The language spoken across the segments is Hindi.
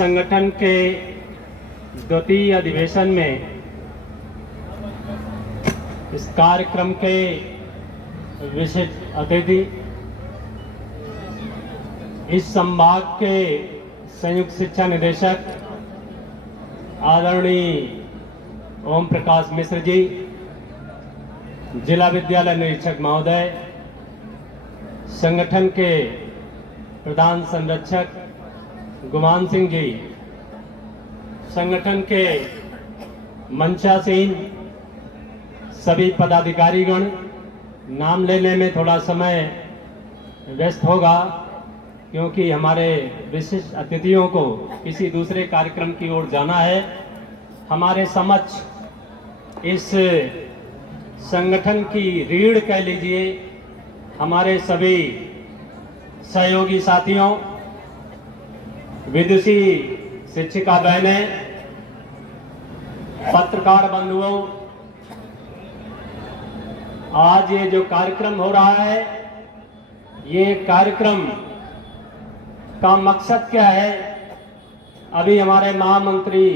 संगठन के द्वितीय अधिवेशन में इस कार्यक्रम के विशिष्ट अतिथि, इस संभाग के संयुक्त शिक्षा निदेशक आदरणीय ओम प्रकाश मिश्र जी, जिला विद्यालय निरीक्षक महोदय, संगठन के प्रधान संरक्षक गुमान सिंह जी, संगठन के मंचासीन सभी पदाधिकारीगण, नाम लेने में थोड़ा समय व्यस्त होगा क्योंकि हमारे विशिष्ट अतिथियों को किसी दूसरे कार्यक्रम की ओर जाना है। हमारे समक्ष इस संगठन की रीढ़ कह लीजिए, हमारे सभी सहयोगी साथियों, विदुषी शिक्षिका बहनें, पत्रकार बंधुओं, आज ये जो कार्यक्रम हो रहा है, ये कार्यक्रम का मकसद क्या है, अभी हमारे महामंत्री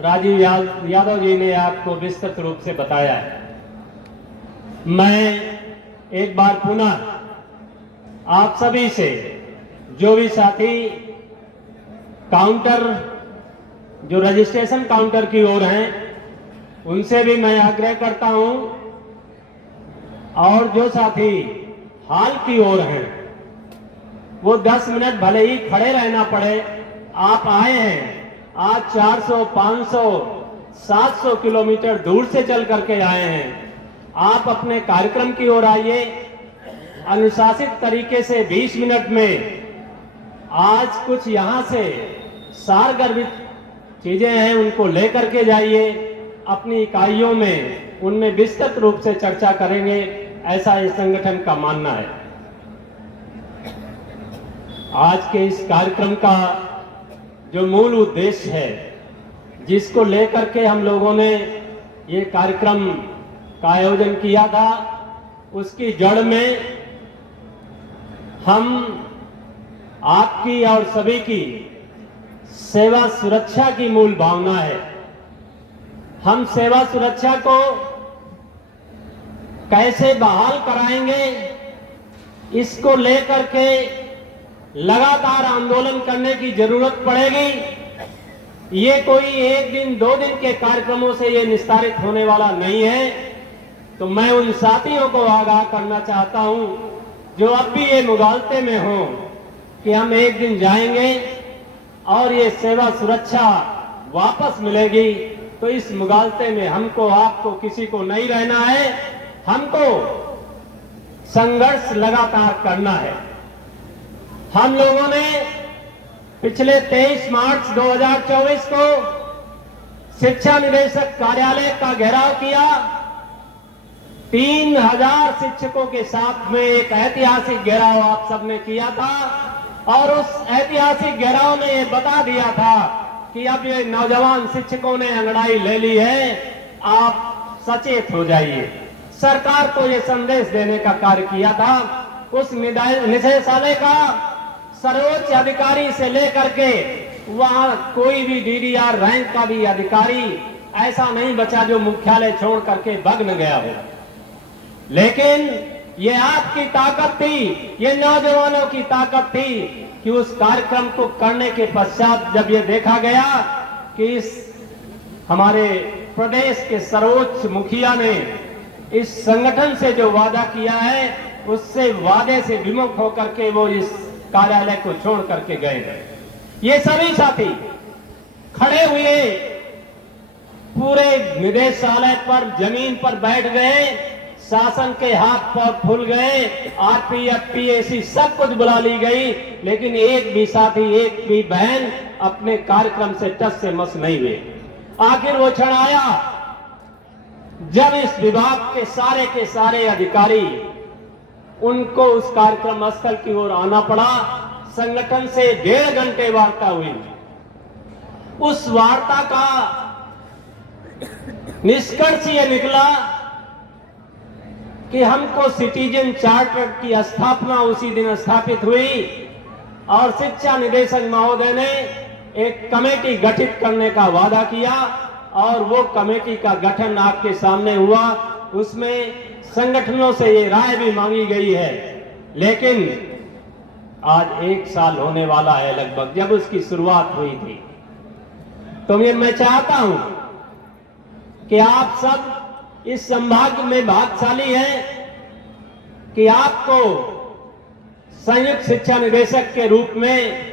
राजीव यादव जी ने आपको विस्तृत रूप से बताया है। मैं एक बार पुनः आप सभी से, जो भी साथी काउंटर, जो रजिस्ट्रेशन काउंटर की ओर हैं, उनसे भी मैं आग्रह करता हूं, और जो साथी हाल की ओर हैं, वो 10 मिनट भले ही खड़े रहना पड़े, आप आए हैं, आज 400, 500, 700 किलोमीटर दूर से चल करके आए हैं, आप अपने कार्यक्रम की ओर आइए। अनुशासित तरीके से 20 मिनट में आज कुछ यहां से सारगर्भित चीजें हैं, उनको लेकर के जाइए अपनी इकाइयों में, उनमें विस्तृत रूप से चर्चा करेंगे, ऐसा इस संगठन का मानना है। आज के इस कार्यक्रम का जो मूल उद्देश्य है, जिसको लेकर के हम लोगों ने ये कार्यक्रम का आयोजन किया था, उसकी जड़ में हम आपकी और सभी की सेवा सुरक्षा की मूल भावना है। हम सेवा सुरक्षा को कैसे बहाल कराएंगे, इसको लेकर के लगातार आंदोलन करने की जरूरत पड़ेगी। ये कोई 1 दिन 2 दिन के कार्यक्रमों से ये निस्तारित होने वाला नहीं है। तो मैं उन साथियों को आगाह करना चाहता हूं जो अब भी ये मुगालते में हो कि हम एक दिन जाएंगे और ये सेवा सुरक्षा वापस मिलेगी, तो इस मुगालते में हमको, आपको, किसी को नहीं रहना है। हमको संघर्ष लगातार करना है। हम लोगों ने पिछले 23 मार्च 2024 को शिक्षा निदेशक कार्यालय का घेराव किया। 3000 शिक्षकों के साथ में एक ऐतिहासिक घेराव आप सबने किया था, और उस ऐतिहासिक घेराव में ये बता दिया था कि अब ये नौजवान शिक्षकों ने अंगड़ाई ले ली है, आप सचेत हो जाइए। सरकार को ये संदेश देने का कार्य किया था। उस निदेशालय का सर्वोच्च अधिकारी से लेकर के वहां कोई भी डीडीआर रैंक का भी अधिकारी ऐसा नहीं बचा जो मुख्यालय छोड़ करके भाग न गया हो। लेकिन ये आपकी ताकत थी, ये नौजवानों की ताकत थी कि उस कार्यक्रम को करने के पश्चात जब ये देखा गया कि इस हमारे प्रदेश के सर्वोच्च मुखिया ने इस संगठन से जो वादा किया है, उससे वादे से विमुख होकर के वो इस कार्यालय को छोड़ करके गए। ये सभी साथी खड़े हुए पूरे निदेशालय पर, जमीन पर बैठ गए, शासन के हाथ पांव फूल गए, आरपीएफ, पीएसी सब कुछ बुला ली गई, लेकिन एक भी साथी, एक भी बहन अपने कार्यक्रम से टस से मस नहीं हुए। आखिर वो क्षण आया जब इस विभाग के सारे अधिकारी, उनको उस कार्यक्रम स्थल की ओर आना पड़ा। संगठन से 1.5 घंटे वार्ता हुई। उस वार्ता का निष्कर्ष ये निकला कि हमको सिटीजन चार्टर की स्थापना उसी दिन स्थापित हुई और शिक्षा निदेशक महोदय ने एक कमेटी गठित करने का वादा किया और वो कमेटी का गठन आपके सामने हुआ। उसमें संगठनों से ये राय भी मांगी गई है, लेकिन आज 1 साल होने वाला है लगभग जब उसकी शुरुआत हुई थी। तो मैं चाहता हूं कि आप सब इस संभाग में भाग्यशाली हैं कि आपको संयुक्त शिक्षा निदेशक के रूप में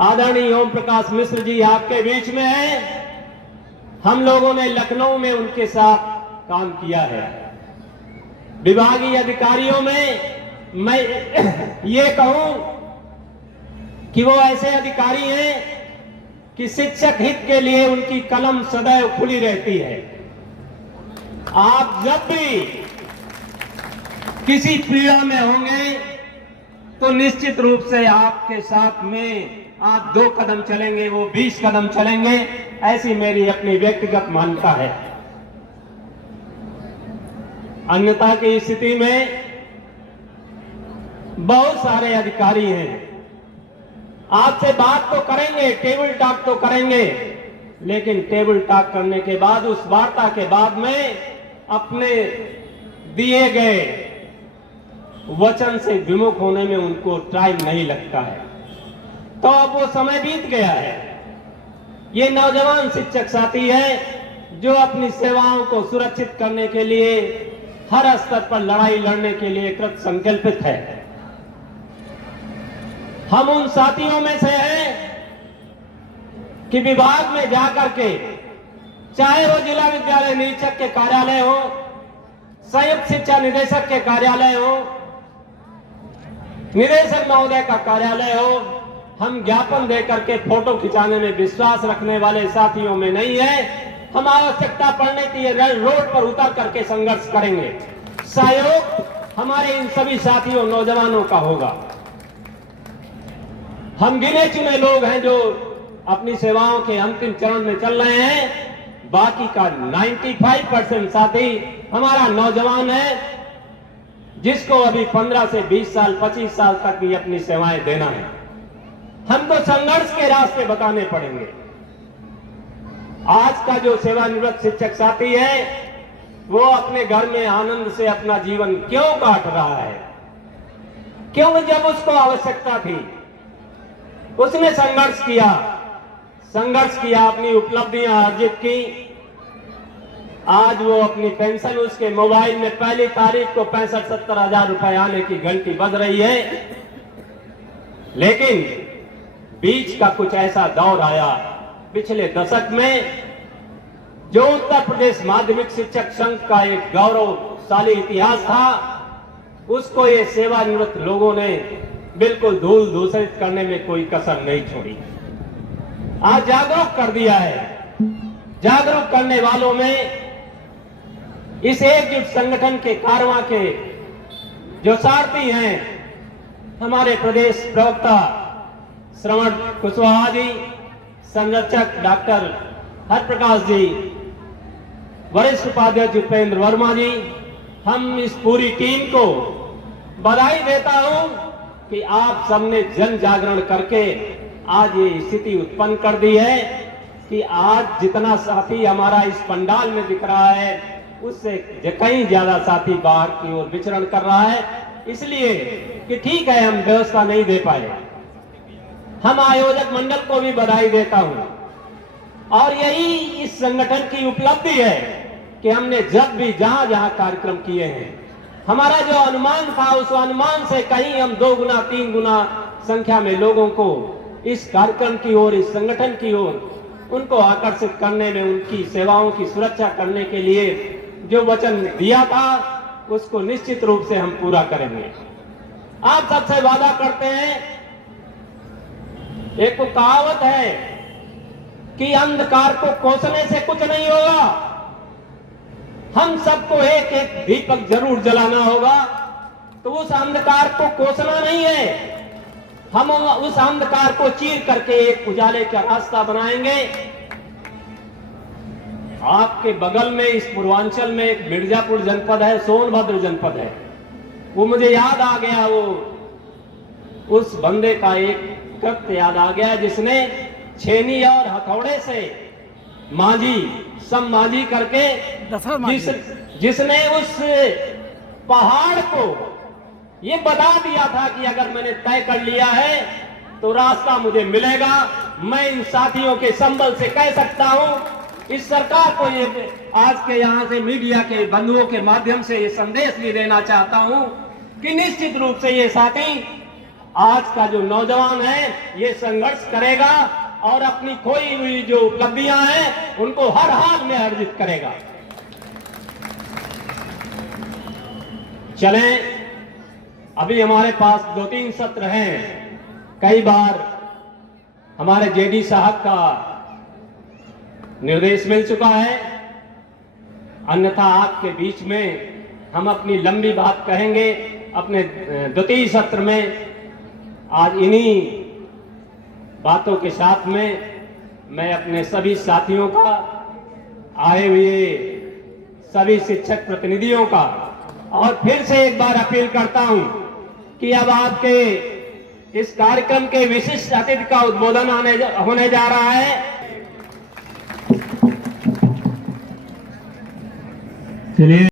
आदरणीय ओम प्रकाश मिश्र जी आपके बीच में हैं। हम लोगों ने लखनऊ में उनके साथ काम किया है। विभागीय अधिकारियों में मैं ये कहूं कि वो ऐसे अधिकारी हैं कि शिक्षक हित के लिए उनकी कलम सदैव खुली रहती है। आप जब भी किसी पीड़ा में होंगे तो निश्चित रूप से आपके साथ में आप 2 कदम चलेंगे, वो 20 कदम चलेंगे, ऐसी मेरी अपनी व्यक्तिगत मान्यता है। अन्यथा की स्थिति में बहुत सारे अधिकारी हैं, आपसे बात तो करेंगे, टेबल टॉक तो करेंगे, लेकिन टेबल टॉक करने के बाद, उस वार्ता के बाद में अपने दिए गए वचन से विमुख होने में उनको टाइम नहीं लगता है। तो अब वो समय बीत गया है। ये नौजवान शिक्षक साथी है जो अपनी सेवाओं को सुरक्षित करने के लिए हर स्तर पर लड़ाई लड़ने के लिए कृत संकल्पित है। हम उन साथियों में से हैं कि विभाग में जाकर के, चाहे वो जिला विद्यालय निरीक्षक के कार्यालय हो, संयुक्त शिक्षा निदेशक के कार्यालय हो, निदेशक महोदय का कार्यालय हो, हम ज्ञापन देकर के फोटो खिंचाने में विश्वास रखने वाले साथियों में नहीं है। हम आवश्यकता पड़ने की रोड पर उतर करके संघर्ष करेंगे। सहयोग हमारे इन सभी साथियों नौजवानों का होगा। हम गिने चुने लोग हैं जो अपनी सेवाओं के अंतिम चरण में चल रहे हैं। बाकी का 95% साथी हमारा नौजवान है, जिसको अभी 15 से 20 साल 25 साल तक भी अपनी सेवाएं देना है। हमको संघर्ष के रास्ते बताने पड़ेंगे। आज का जो सेवानिवृत्त शिक्षक साथी है वो अपने घर में आनंद से अपना जीवन क्यों काट रहा है? क्यों? जब उसको आवश्यकता थी उसने संघर्ष किया, अपनी उपलब्धियां अर्जित की। आज वो अपनी पेंशन उसके मोबाइल में पहली तारीख को 65-70 हजार रुपए आने की घंटी बज रही है। लेकिन बीच का कुछ ऐसा दौर आया पिछले दशक में जो उत्तर प्रदेश माध्यमिक शिक्षक संघ का एक गौरवशाली इतिहास था, उसको ये सेवानिवृत्त लोगों ने बिल्कुल धूल धूसरित करने में कोई कसर नहीं छोड़ी। आज जागरूक कर दिया है। जागरूक करने वालों में इस एकजुट संगठन के कारवां के जो सारथी हैं, हमारे प्रदेश प्रवक्ता श्रवण कुशवाहा जी, संरक्षक डॉक्टर हरप्रकाश जी, वरिष्ठ उपाध्यक्ष उपेंद्र वर्मा जी, हम इस पूरी टीम को बधाई देता हूं कि आप सबने जन जागरण करके आज ये स्थिति उत्पन्न कर दी है कि आज जितना साथी हमारा इस पंडाल में दिख रहा है उससे कहीं ज्यादा साथी बाहर की ओर विचरण कर रहा है। इसलिए कि ठीक है, हम व्यवस्था नहीं दे पाए। हम आयोजक मंडल को भी बधाई देता हूं और यही इस संगठन की उपलब्धि है कि हमने जब भी जहां जहां कार्यक्रम किए हैं, हमारा जो अनुमान था उस अनुमान से कहीं हम 2 गुना 3 गुना संख्या में लोगों को इस कार्यक्रम की ओर, इस संगठन की ओर उनको आकर्षित करने में, उनकी सेवाओं की सुरक्षा करने के लिए जो वचन दिया था उसको निश्चित रूप से हम पूरा करेंगे। आप सबसे वादा करते हैं। एक कहावत है कि अंधकार को कोसने से कुछ नहीं होगा। हम सबको एक एक दीपक जरूर जलाना होगा। तो उस अंधकार को कोसना नहीं है, हम उस अंधकार को चीर करके एक उजाले का रास्ता बनाएंगे। आपके बगल में इस पूर्वांचल में एक मिर्जापुर जनपद है, सोनभद्र जनपद है। वो मुझे याद आ गया, वो उस बंदे का एक कृत्य याद आ गया, जिसने छेनी और हथौड़े से मांझी सब मांझी करके जिसने उस पहाड़ को ये बता दिया था कि अगर मैंने तय कर लिया है तो रास्ता मुझे मिलेगा। मैं इन साथियों के संबल से कह सकता हूं, इस सरकार को ये आज के यहां से मीडिया के बंधुओं के माध्यम से ये संदेश भी देना चाहता हूं कि निश्चित रूप से ये साथी, आज का जो नौजवान है ये संघर्ष करेगा और अपनी खोई हुई जो उपलब्धियां हैं उनको हर हाल में अर्जित करेगा। चलें, अभी हमारे पास 2-3 सत्र हैं। कई बार हमारे जेडी साहब का निर्देश मिल चुका है, अन्यथा आपके बीच में हम अपनी लंबी बात कहेंगे अपने द्वितीय सत्र में। आज इन्हीं बातों के साथ में मैं अपने सभी साथियों का, आए हुए सभी शिक्षक प्रतिनिधियों का और फिर से एक बार अपील करता हूं कि अब आपके इस कार्यक्रम के विशिष्ट अतिथि का उद्बोधन होने जा रहा है। चलिए।